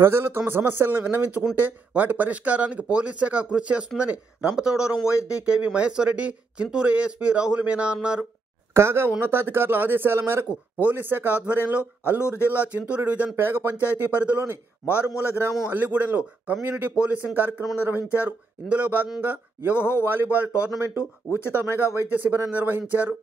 ప్రజలు తమ సమస్యలను విన్నవించుకుంటే వాటి పరిష్కారానికి పోలీస్ శాఖ కృషి చేస్తుందని Rampachodavaram OSD KV Maheswara Reddy, Chinturu ASP Rahul Meena అన్నారు. కాగా ఉన్నతాధికారుల ఆదేశాల మేరకు పోలీస్ శాఖ ఆధ్వర్యంలో అల్లూరు జిల్లా చింతూరు డివిజన్ పేగ పంచాయతీ పరిధిలోని మారుమూల గ్రామం అల్లిగూడెంలో కమ్యూనిటీ పోలీసింగ్ కార్యక్రమం నిర్వహించారు. ఇందులో భాగంగా యువహో వాలీబాల్ టోర్నమెంటు, ఉచిత మెగా వైద్య శిబిరం నిర్వహించారు.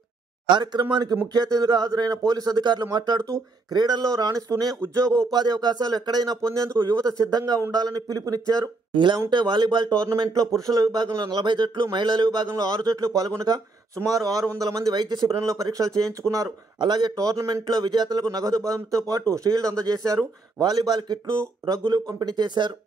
కార్యక్రమానికి ముఖ్య అతిథులుగా హాజరైన పోలీసు అధికారులు మాట్లాడుతూ క్రీడల్లో రాణిస్తూనే ఉద్యోగ ఉపాధి అవకాశాలు ఎక్కడైనా పొందేందుకు యువత సిద్ధంగా ఉండాలని పిలుపునిచ్చారు. ఇలా ఉంటే వాలీబాల్ టోర్నమెంట్లో పురుషుల విభాగంలో 40 జట్లు, మహిళల విభాగంలో 6 జట్లు పాల్గొనగా సుమారు 600 మంది వైద్య శిబిరంలో పరీక్షలు చేయించుకున్నారు. అలాగే టోర్నమెంట్లో విజేతలకు నగదు బహుమతితో పాటు షీల్డ్ అందజేశారు. వాలీబాల్ కిట్లు, రగ్గులు పంపిణీ చేశారు.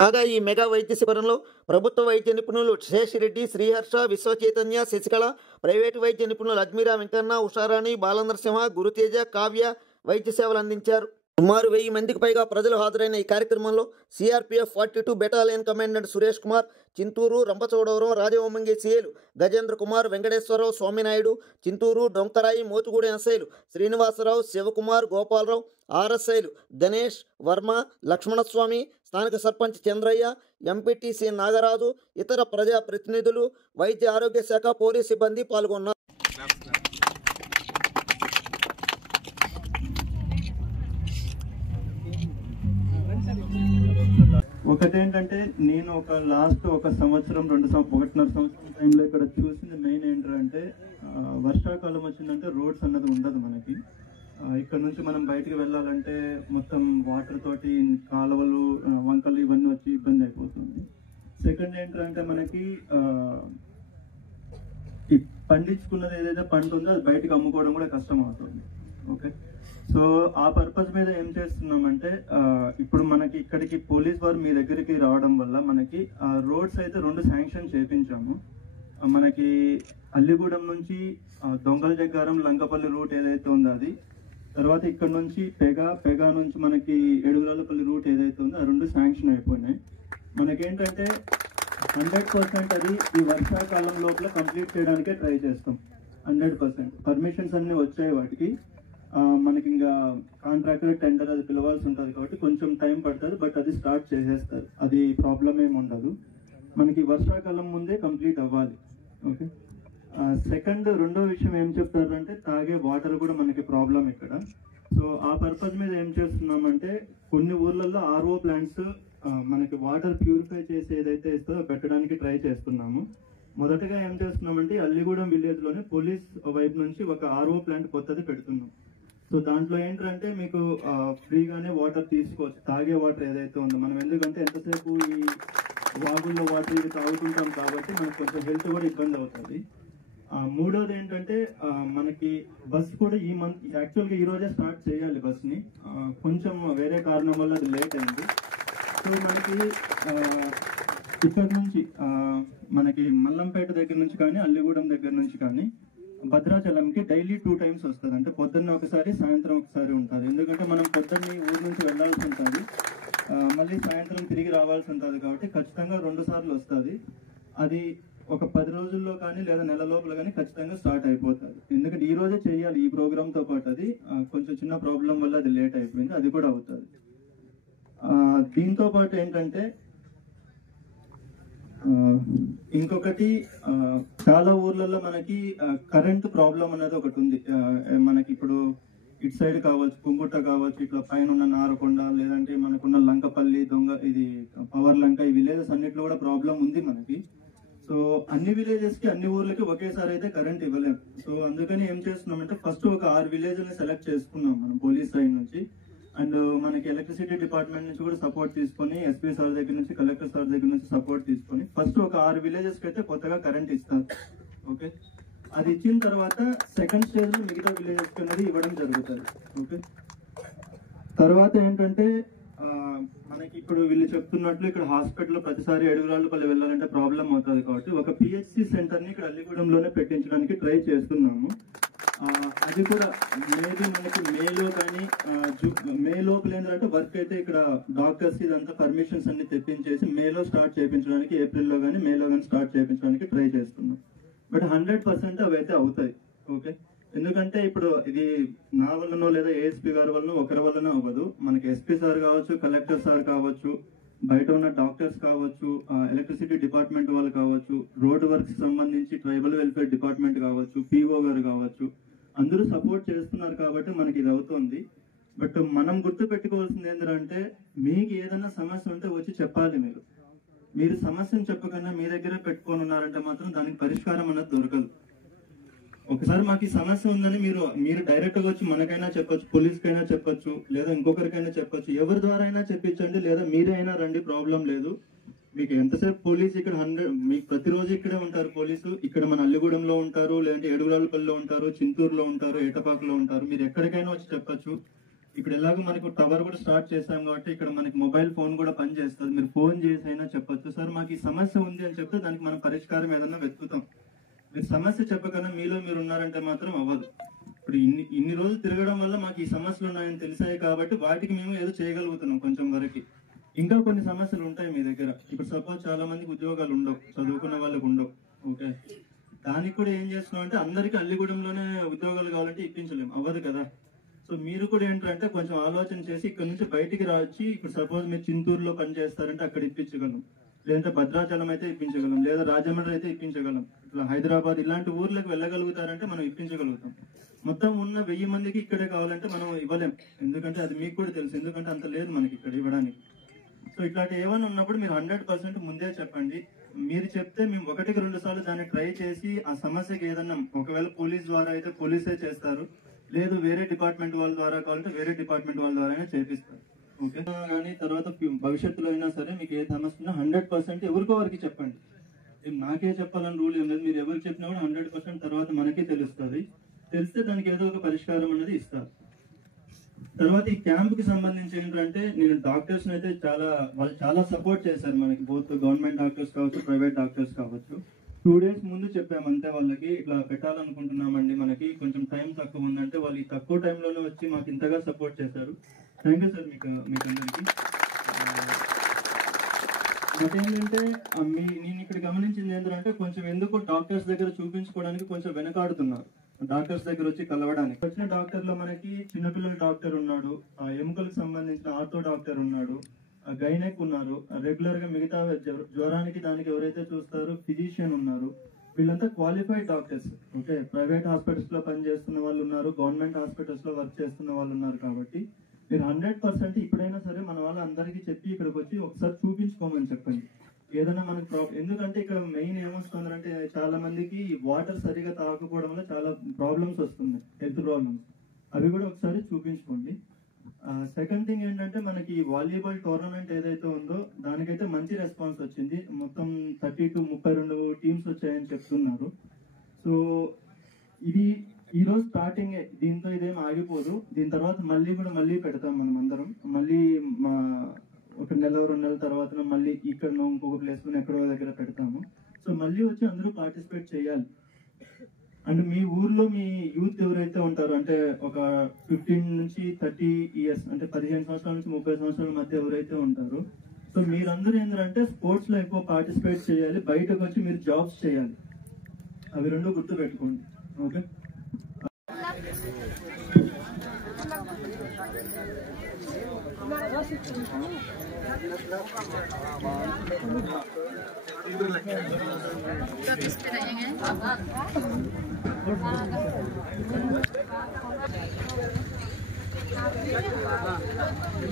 కాగా ఈ మెగా వైద్య శిబిరంలో ప్రభుత్వ వైద్య నిపుణులు శేషిరెడ్డి, శ్రీహర్ష, విశ్వచైతన్య, శశికళ, ప్రైవేటు వైద్య నిపుణులు అజ్మీరా వెంకన్న, ఉషారాణి, బాలనరసింహ, గురుతేజ, కావ్య వైద్య సేవలు అందించారు. సుమారు 1000 మందికి పైగా ప్రజలు హాజరైన ఈ కార్యక్రమంలో CRPF 42 battalion commandant Suresh Kumar, Chintur, Rampachodavaram, Rajavommangi సీఏలు గజేంద్ర కుమార్, వెంకటేశ్వరరావు, స్వామినాయుడు, చింతూరు, డొంకరాయి, మోతుగూడెం ఎస్ఐలు శ్రీనివాసరావు, శివకుమార్, గోపాలరావు, ఆర్ఎస్ఐలు ధనేష్, వర్మ, లక్ష్మణస్వామి, స్థానిక సర్పంచ్ చంద్రయ్య, ఎంపీటీసీ నాగరాజు, ఇతర ప్రజా ప్రతినిధులు, వైద్య ఆరోగ్య శాఖ పోలీస్ సిబ్బంది పాల్గొన్నారు. ఒకటేంటంటే నేను లాస్ట్ 1 సంవత్సరం 1.5 సంవత్సరం టైంలో ఇక్కడ చూసింది మెయిన్ ఏంటంటే వర్షాకాలం వచ్చిందంటే రోడ్స్ అన్నది ఉండదు మనకి. ఇక్కడ నుంచి మనం బయటికి వెళ్ళాలంటే మొత్తం వాటర్ తోటి కాలువలు, వంకలు ఇవన్నీ వచ్చి ఇబ్బంది అయిపోతుంది. సెకండ్ ఏంటంటే మనకి ఈ పండించుకున్నది ఏదైతే పంట ఉందో అది బయటకు అమ్ముకోవడం కూడా కష్టం అవుతుంది. ఓకే, సో ఆ పర్పస్ మీద ఏం చేస్తున్నామంటే ఇప్పుడు మనకి ఇక్కడికి పోలీస్ వారు మీ దగ్గరికి రావడం వల్ల మనకి రోడ్స్ అయితే 2 శాంక్షన్ చేయించాము. మనకి అల్లిగూడెం నుంచి దొంగల జగ్గారం, లంకపల్లి రూట్ ఏదైతే ఉందో అది, తర్వాత ఇక్కడ నుంచి పెగా నుంచి మనకి ఎడుగురాలపల్లి రూట్ ఏదైతే ఉందో ఆ 2 శాంక్షన్ అయిపోయినాయి. మనకేంటంటే 100% అది ఈ వర్షాకాలం లోపల కంప్లీట్ చేయడానికే ట్రై చేస్తాం. 100% పర్మిషన్స్ అన్నీ వచ్చాయి వాటికి. మనకి ఇంకా కాంట్రాక్టర్ టెండర్ అది పిలవాల్సి ఉంటుంది కాబట్టి కొంచెం టైం పడుతుంది, బట్ అది స్టార్ట్ చేసేస్తారు. అది ప్రాబ్లం ఏమి ఉండదు. మనకి వర్షాకాలం ముందే కంప్లీట్ అవ్వాలి. ఓకే, రెండో విషయం ఏం చెప్తారంటే తాగే వాటర్ కూడా మనకి ప్రాబ్లం ఇక్కడ. సో ఆ పర్పస్ మీద ఏం చేస్తున్నామంటే కొన్ని ఊర్లలో ఆర్ఓ ప్లాంట్స్ మనకి వాటర్ ప్యూరిఫై చేసి ఏదైతే ఇస్తుందో పెట్టడానికి ట్రై చేస్తున్నాము. మొదటగా ఏం చేస్తున్నామంటే అల్లిగూడెం విలేజ్ లోనే పోలీస్ వైపు నుంచి ఒక ఆర్ఓ ప్లాంట్ కొత్తది పెడుతున్నాం. సో దాంట్లో ఏంటంటే మీకు ఫ్రీగానే వాటర్ తీసుకోవచ్చు, తాగే వాటర్ ఏదైతే ఉందో. మనం ఎందుకంటే ఎంతసేపు ఈ వాగుల్లో వాటర్ ఇది తాగుతుంటాం కాబట్టి మనకు కొంచెం హెల్త్ కూడా ఇబ్బంది అవుతుంది. మూడోది ఏంటంటే మనకి బస్ కూడా ఈ మంత్ యాక్చువల్గా ఈ రోజే స్టార్ట్ చేయాలి బస్ని. కొంచెం వేరే కారణం వల్ల అది లేట్ అయింది. సో మనకి ఇక్కడ నుంచి మనకి మల్లంపేట దగ్గర నుంచి కానీ అల్లిగూడెం దగ్గర నుంచి కానీ భద్రాచలంకి డైలీ 2 times వస్తుంది. అంటే పొద్దున్న ఒకసారి, సాయంత్రం ఒకసారి ఉంటుంది. ఎందుకంటే మనం పొద్దున్న ఊరు నుంచి వెళ్ళాల్సి ఉంటుంది, మళ్ళీ సాయంత్రం తిరిగి రావాల్సి ఉంటుంది కాబట్టి ఖచ్చితంగా 2 సార్లు వస్తుంది. అది ఒక 10 రోజుల్లో కానీ లేదా నెల లోపల కానీ ఖచ్చితంగా స్టార్ట్ అయిపోతుంది. ఎందుకంటే ఈ రోజే చేయాలి ఈ ప్రోగ్రామ్తో పాటు. అది కొంచెం చిన్న ప్రాబ్లం వల్ల అది లేట్ అయిపోయింది, అది కూడా అవుతుంది. దీంతో పాటు ఏంటంటే ఇంకొకటి చాలా ఊర్లలో మనకి కరెంట్ ప్రాబ్లం అనేది ఒకటి ఉంది. మనకి ఇప్పుడు ఇటు సైడ్ కావచ్చు, కుంగుట్ట కావచ్చు, ఇట్లా పైన ఉన్న నారకొండ, లేదంటే మనకున్న లంకపల్లి, ఇది పవర్ లంక, ఈ విలేజెస్ అన్నిట్లో కూడా ప్రాబ్లం ఉంది మనకి. సో అన్ని విలేజెస్ కి, అన్ని ఊర్లకి ఒకేసారి అయితే కరెంట్ ఇవ్వలేము. సో అందుకని ఏం చేస్తున్నామంటే ఫస్ట్ ఒక 6 విలేజ్ని సెలెక్ట్ చేసుకున్నాం మనం పోలీస్ సైడ్ నుంచి. అండ్ మనకి ఎలక్ట్రిసిటీ డిపార్ట్మెంట్ నుంచి కూడా సపోర్ట్ తీసుకొని, ఎస్పీ సార్ దగ్గర నుంచి, కలెక్టర్ సార్ దగ్గర నుంచి సపోర్ట్ తీసుకొని ఫస్ట్ ఒక 6 విలేజెస్ కి అయితే కొత్తగా కరెంట్ ఇస్తారు. ఓకే, అది ఇచ్చిన తర్వాత సెకండ్ స్టేజ్ లో మిగతా విలేజెస్ కి అనేది ఇవ్వడం జరుగుతుంది. ఓకే, తర్వాత ఏంటంటే మనకి ఇప్పుడు వీళ్ళు చెప్తున్నట్లు ఇక్కడ హాస్పిటల్ ప్రతిసారి ఎడుగురాళ్ళపల్లి వెళ్ళాలంటే ప్రాబ్లం అవుతుంది కాబట్టి ఒక పిహెచ్సి సెంటర్ని ఇక్కడ అల్లిగూడెంలోనే పెట్టించడానికి ట్రై చేస్తున్నాము. అది కూడా మేబీ మనకి మేలో కానీ మే లోపల ఏంటంటే వర్క్ అయితే ఇక్కడ డాక్టర్స్ ఇదంతా పర్మిషన్స్ అన్ని తెప్పించేసి మేలో స్టార్ట్ చేయించడానికి, ఏప్రిల్లో కానీ మేలో కానీ స్టార్ట్ చేయించడానికి ట్రై చేస్తున్నాం. బట్ 100% అవి అయితే అవుతాయి. ఓకే, ఎందుకంటే ఇప్పుడు ఇది నా వల్లనో లేదా ఏఎస్పీ గారి వల్ల ఒకరి వల్లనో అవ్వదు. మనకి ఎస్పీ సార్ కావచ్చు, కలెక్టర్ సార్ కావచ్చు, బయట ఉన్న డాక్టర్స్ కావచ్చు, ఎలక్ట్రిసిటీ డిపార్ట్మెంట్ వాళ్ళు కావచ్చు, రోడ్ వర్క్స్ సంబంధించి ట్రైబల్ వెల్ఫేర్ డిపార్ట్మెంట్ కావచ్చు, పిఓ గారు కావచ్చు, అందరూ సపోర్ట్ చేస్తున్నారు కాబట్టి మనకి ఇది అవుతుంది. బట్ మనం గుర్తు పెట్టుకోవాల్సింది ఏంటంటే మీకు ఏదైనా సమస్య ఉంటే వచ్చి చెప్పాలి. మీరు సమస్యను చెప్పకన్నా మీ దగ్గరే పెట్టుకొని ఉన్నారంటే మాత్రం దానికి పరిష్కారం అన్నది దొరకదు. ఒకసారి మాకు ఈ సమస్య ఉందని మీరు డైరెక్ట్ గా వచ్చి మనకైనా చెప్పొచ్చు, పోలీస్ కైనా చెప్పొచ్చు, లేదా ఇంకొకరికైనా చెప్పొచ్చు, ఎవరి ద్వారా అయినా చెప్పించండి, లేదా మీరే అయినా రండి, ప్రాబ్లం లేదు. మీకు ఎంతసేపు పోలీస్ ఇక్కడ 100 మీకు ప్రతిరోజు ఇక్కడే ఉంటారు పోలీసు. ఇక్కడ మన అల్లిగూడెంలో ఉంటారు, లేదంటే ఏడుగురాలపల్లిలో ఉంటారు, చింతూరులో ఉంటారు, ఏటపాకలో ఉంటారు. మీరు ఎక్కడికైనా వచ్చి చెప్పొచ్చు. ఇక్కడ ఎలాగో మనకు టవర్ కూడా స్టార్ట్ చేస్తాం కాబట్టి ఇక్కడ మనకి మొబైల్ ఫోన్ కూడా పనిచేస్తుంది. మీరు ఫోన్ చేసి అయినా చెప్పొచ్చు, సార్ మాకు ఈ సమస్య ఉంది అని చెప్తే దానికి మనం పరిష్కారం ఏదన్నా వెతుకుతాం. మీరు సమస్య చెప్పకన్నా మీలో మీరు ఉన్నారంటే మాత్రం అవ్వదు. ఇప్పుడు ఇన్ని రోజులు తిరగడం వల్ల మాకు ఈ సమస్యలు ఉన్నాయని తెలిసాయి కాబట్టి వాటికి మేము ఏదో చేయగలుగుతున్నాం కొంచెం వరకు. ఇంకా కొన్ని సమస్యలు ఉంటాయి మీ దగ్గర. ఇప్పుడు సపోజ్ చాలా మందికి ఉద్యోగాలు ఉండవు, చదువుకున్న వాళ్ళకి ఉండవు. ఓకే, దానికి కూడా ఏం చేస్తున్నాం అంటే అందరికీ అల్లిగూడెంలోనే ఉద్యోగాలు కావాలంటే ఇప్పించలేము, అవ్వదు కదా. సో మీరు కూడా ఏంటంటే కొంచెం ఆలోచన చేసి ఇక్కడ నుంచి బయటికి రావచ్చి, ఇప్పుడు సపోజ్ మీరు చింతూరులో పని చేస్తారంటే అక్కడ ఇప్పించగలం, లేదంటే భద్రాచలం అయితే ఇప్పించగలం, లేదా రాజమండ్రి అయితే ఇప్పించగలం, ఇట్లా హైదరాబాద్ ఇలాంటి ఊర్లకు వెళ్ళగలుగుతారంటే మనం ఇప్పించగలుగుతాం. మొత్తం ఉన్న 1000 మందికి ఇక్కడే కావాలంటే మనం ఇవ్వలేం, ఎందుకంటే అది మీకు కూడా తెలుసు, ఎందుకంటే అంత లేదు మనకి ఇక్కడ ఇవ్వడానికి. సో ఇట్లాంటి ఏమైనా ఉన్నప్పుడు మీరు 100% ముందే చెప్పండి. మీరు చెప్తే మేము 1-2 సార్లు దాన్ని ట్రై చేసి ఆ సమస్యకి ఏదన్నా, ఒకవేళ పోలీస్ ద్వారా అయితే పోలీసే చేస్తారు, లేదు వేరే డిపార్ట్మెంట్ వాళ్ళ ద్వారా కావాలంటే వేరే డిపార్ట్మెంట్ వాళ్ళ ద్వారా చేపిస్తారు. ఓకే, కానీ తర్వాత భవిష్యత్తులో అయినా సరే మీకు ఏ సమస్య ఉన్నా 100% ఎవరికో వారికి చెప్పండి. నాకే చెప్పాలని రూల్ ఏం లేదు, మీరు ఎవరికి చెప్పినా కూడా 100% తర్వాత మనకే తెలుస్తుంది. తెలిస్తే దానికి ఏదో ఒక పరిష్కారం అనేది ఇస్తారు. తర్వాత ఈ క్యాంప్ కి సంబంధించి ఏంటంటే నేను డాక్టర్స్ అయితే వాళ్ళు చాలా సపోర్ట్ చేశారు మనకి, బోత్ గవర్నమెంట్ డాక్టర్స్ కావచ్చు, ప్రైవేట్ డాక్టర్స్ కావచ్చు. 2 days ముందు చెప్పామంటే వాళ్ళకి ఇట్లా పెట్టాలనుకుంటున్నామండి, మనకి కొంచెం టైం తక్కువ ఉందంటే వాళ్ళు ఈ తక్కువ టైంలోనే వచ్చి మాకు ఇంతగా సపోర్ట్ చేశారు. థ్యాంక్ యూ సార్ మీకు అందరికీ. నాకేంటంటే నేను ఇక్కడ గమనించింది ఏంటంటే కొంచెం ఎందుకు డాక్టర్స్ దగ్గర చూపించుకోవడానికి కొంచెం వెనకాడుతున్నారు, డాక్టర్స్ దగ్గర వచ్చి కలవడానికి. వచ్చిన డాక్టర్ లో మనకి చిన్నపిల్లల డాక్టర్ ఉన్నాడు, ఎముకలకు సంబంధించిన ఆర్థో డాక్టర్ ఉన్నాడు, గైనెక్ ఉన్నారు, రెగ్యులర్ గా మిగతా జ్వరానికి దానికి ఎవరైతే చూస్తారో ఫిజిషియన్ ఉన్నారు. వీళ్ళంతా qualified doctors. Okay, private hospitals లో పనిచేస్తున్న వాళ్ళు ఉన్నారు, గవర్నమెంట్ హాస్పిటల్స్ లో వర్క్ చేస్తున్న వాళ్ళు ఉన్నారు. కాబట్టి మీరు 100% ఇప్పుడైనా సరే మన వాళ్ళందరికీ చెప్పి ఇక్కడికి వచ్చి ఒకసారి చూపించుకోమని చెప్పండి. ఏదైనా మనకు ప్రాబ్లం, ఎందుకంటే ఇక్కడ మెయిన్ ఏమొస్తుందంటే చాలా మందికి వాటర్ సరిగా తాగకపోవడం వల్ల చాలా ప్రాబ్లమ్స్ వస్తున్నాయి, హెల్త్ ప్రాబ్లమ్స్. అవి కూడా ఒకసారి చూపించుకోండి. సెకండ్ థింగ్ ఏంటంటే మనకి వాలీబాల్ టోర్నమెంట్ ఏదైతే ఉందో దానికైతే మంచి రెస్పాన్స్ వచ్చింది. మొత్తం 30 to 32 టీమ్స్ వచ్చాయని చెప్తున్నారు. సో ఇది ఈ రోజు స్టార్టింగ్, దీంతో ఇదేం ఆగిపోదు. దీని తర్వాత మళ్ళీ పెడతాం మనం అందరం. మళ్ళీ మా 1 నెల 2 నెలల తర్వాత మళ్ళీ ఇక్కడ ఇంకొక ప్లేస్ లో ఎక్కడో దగ్గర పెడతాము. సో మళ్ళీ వచ్చి అందరూ పార్టిసిపేట్ చేయాలి. అండ్ మీ ఊర్లో మీ యూత్ ఎవరైతే ఉంటారో, అంటే ఒక 15 నుంచి 30 years, అంటే 15 సంవత్సరాల నుంచి 30 సంవత్సరాల మధ్య ఎవరైతే ఉంటారో, సో మీరందరూ ఏంటంటే స్పోర్ట్స్ లో ఎక్కువ పార్టిసిపేట్ చేయాలి, బయటకు వచ్చి మీరు జాబ్స్ చేయాలి. అవి 2 గుర్తు పెట్టుకోండి. ఓకే,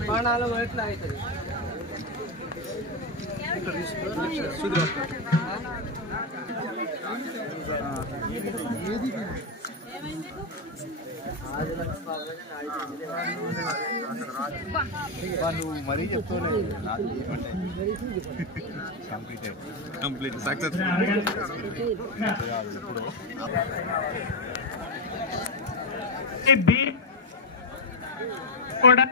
బాణాలు ఎట్లా అవుతుంది నువ్వు మరీ చెప్తావు కంప్లీట్ సక్సెస్ కూడా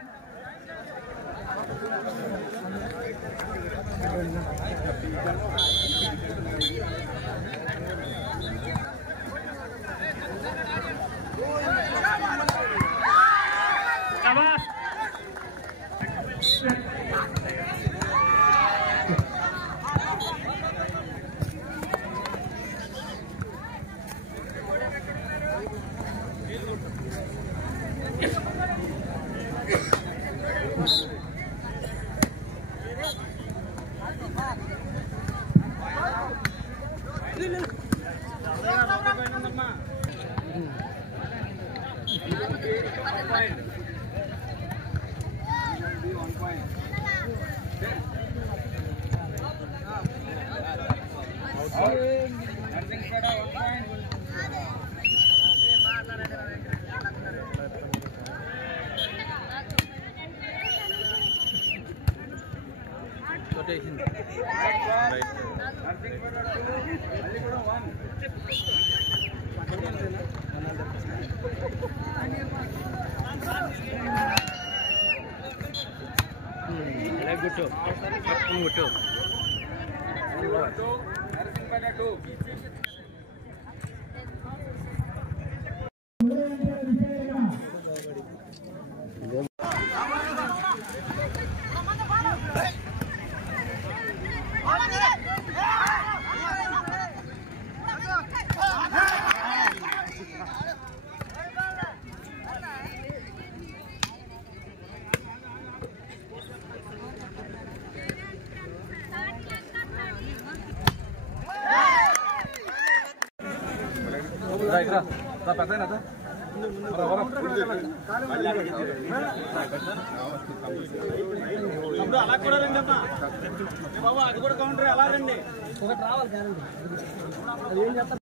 అలా కూడా రండి అమ్మా బాబు, అది కూడా కౌంటర్ ఎలా రండి ఒకటి రావాలి.